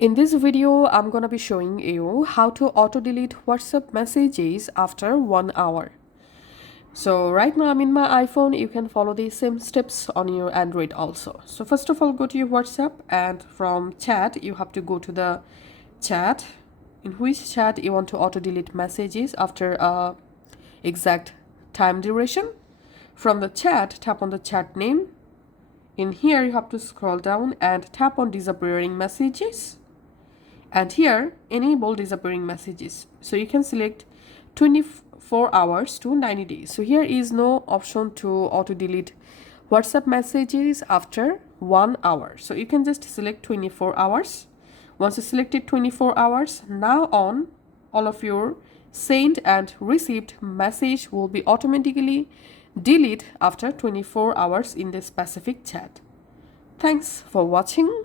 In this video, I'm gonna be showing you how to auto-delete WhatsApp messages after 1 hour. So right now I'm in my iPhone. You can follow the same steps on your Android also. So first of all, go to your WhatsApp, and from chat, you have to go to the chat. In which chat you want to auto-delete messages after a exact time duration. From the chat, tap on the chat name. In here, you have to scroll down and tap on disappearing messages. And here, enable disappearing messages. So you can select 24 hours to 90 days. So here is no option to auto delete WhatsApp messages after 1 hour. So you can just select 24 hours. Once you selected 24 hours, now on, all of your sent and received message will be automatically deleted after 24 hours in the specific chat. Thanks for watching.